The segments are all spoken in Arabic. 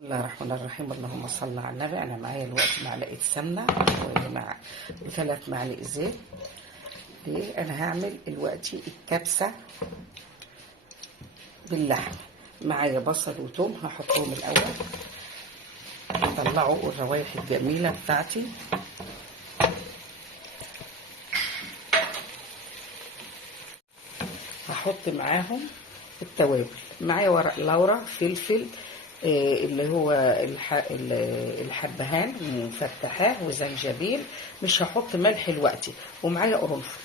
بسم الله الرحمن الرحيم. اللهم صل على النبي. انا معايا دلوقتي معلقه سمنه مع 3 معالق زيت. ليه؟ انا هعمل دلوقتي الكبسه باللحم. معايا بصل وثوم هحطهم الاول طلعوا الروايح الجميله بتاعتي. هحط معاهم التوابل. معايا ورق لورا، فلفل اللي هو الحبهان مفتحاه، وزنجبيل. مش هحط ملح دلوقتي. ومعايا قرنفل.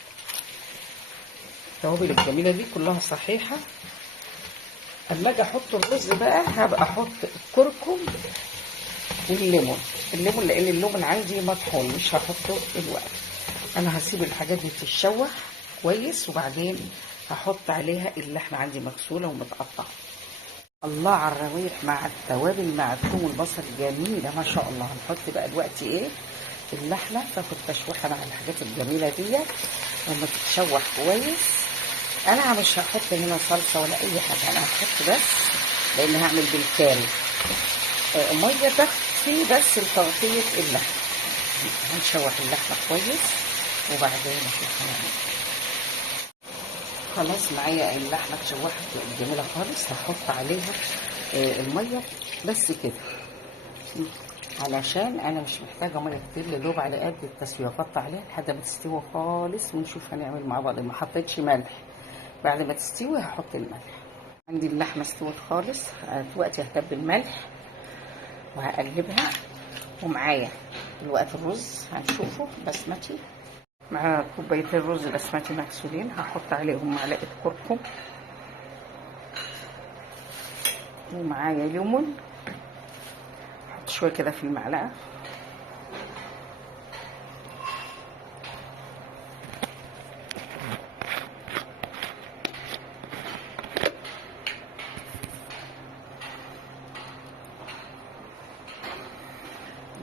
التوابل الجميله دي كلها صحيحه. اما اجي احط الرز بقى هبقى احط الكركم والليمون. لان الليمون عندي مطحون مش هحطه دلوقتي. انا هسيب الحاجات دي تتشوح كويس وبعدين هحط عليها اللحمه عندي مغسوله ومتقطعه. الله على الروايح مع التوابل مع الثوم والبصل جميله ما شاء الله. هنحط بقى دلوقتي ايه؟ اللحمه تاخد تشويحه مع الحاجات الجميله دي لما تتشوح كويس. انا مش هحط هنا صلصه ولا اي حاجه، انا هحط بس لان هعمل بالكامل ميه تغطي بس لتغطيه اللحمه. هنشوح اللحمه كويس وبعدين نشوف هنعمل. خلاص معايا اللحمه اتشوحت جميله خالص. هحط عليها الميه بس كده علشان انا مش محتاجه ميه كتير، لدوب على قد التسويه. اغطي عليها لحد ما تستوي خالص ونشوف هنعمل مع بعض. ما حطيتش ملح. بعد ما تستوي هحط الملح. عندي اللحمه استوت خالص. دلوقتي هتبل الملح وهقلبها. ومعايا دلوقتي الرز هنشوفه بسمتي. مع كوبايتين رز بسمتي مغسولين. هحط عليهم معلقه كركم ومعايا ليمون. احط شويه كده في المعلقه.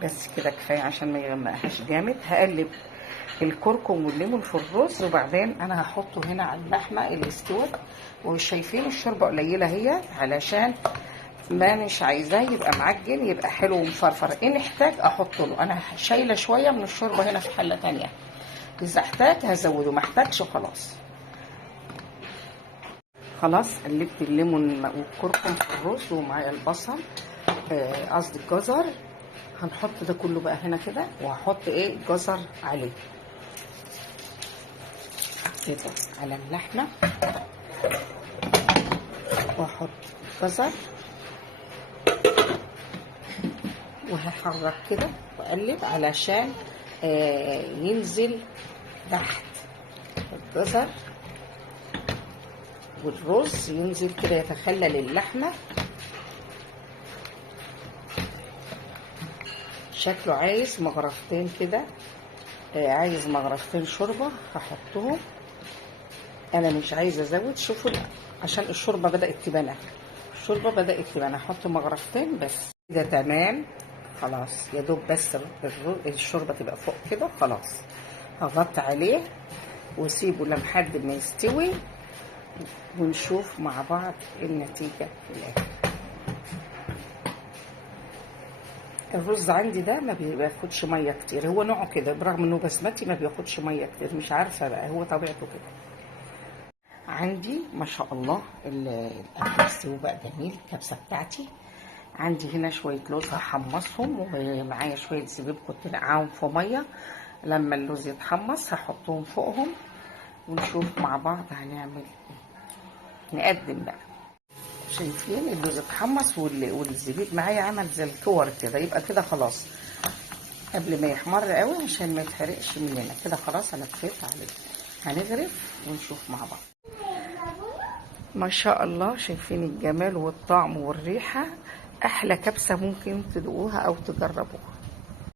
بس كده كفايه عشان ما يغمقهاش جامد. هقلب الكركم والليمون في الرز وبعدين انا هحطه هنا على اللحمه اللي استوت. ومش شايفين الشوربه قليله هي علشان ما مش عايزاه يبقى معجن، يبقى حلو ومفرفر. ان احتاج احط له. انا شايله شويه من الشوربه هنا في حله ثانيه، اذا احتاج هزوده، ما احتاجش خلاص. خلاص قلبت الليمون والكركم في الرز ومعايا البصل قصدي الجزر. هنحط ده كله بقى هنا كده وهحط ايه؟ جزر عليه كده على اللحمه. واحط جزر وهحرك كده واقلب علشان ينزل تحت الجزر والرز، ينزل كده يتخلل اللحمه. شكله عايز مغرفتين كده، عايز مغرفتين شوربه هحطهم. انا مش عايزه ازود. شوفوا عشان الشوربه بدات تبان. هحط مغرفتين بس كده تمام. خلاص يا دوب بس الشوربه تبقى فوق كده. خلاص هغطي عليه واسيبه لحد ما يستوي ونشوف مع بعض النتيجه في الاخر. الرز عندي ده ما بياخدش ميه كتير. هو نوعه كده برغم انه بسمتي ما بياخدش ميه كتير. مش عارفه بقى، هو طبيعته كده. عندي ما شاء الله الاكل استوى بقى جميل. الكبسه بتاعتي عندي هنا شويه لوز هحمصهم، ومعايا شويه زبيب كنت نقعهم في ميه. لما اللوز يتحمص هحطهم فوقهم ونشوف مع بعض هنعمل ايه. نقدم بقى. شايفين اللوز اتحمص والزبيب معايا عمل زي الكور كده. يبقى كده خلاص قبل ما يحمر قوي عشان ما يتحرقش مننا. كده خلاص انا كفيت عليه. هنغرف ونشوف مع بعض. ما شاء الله شايفين الجمال والطعم والريحه. احلى كبسه ممكن تدوقوها او تجربوها.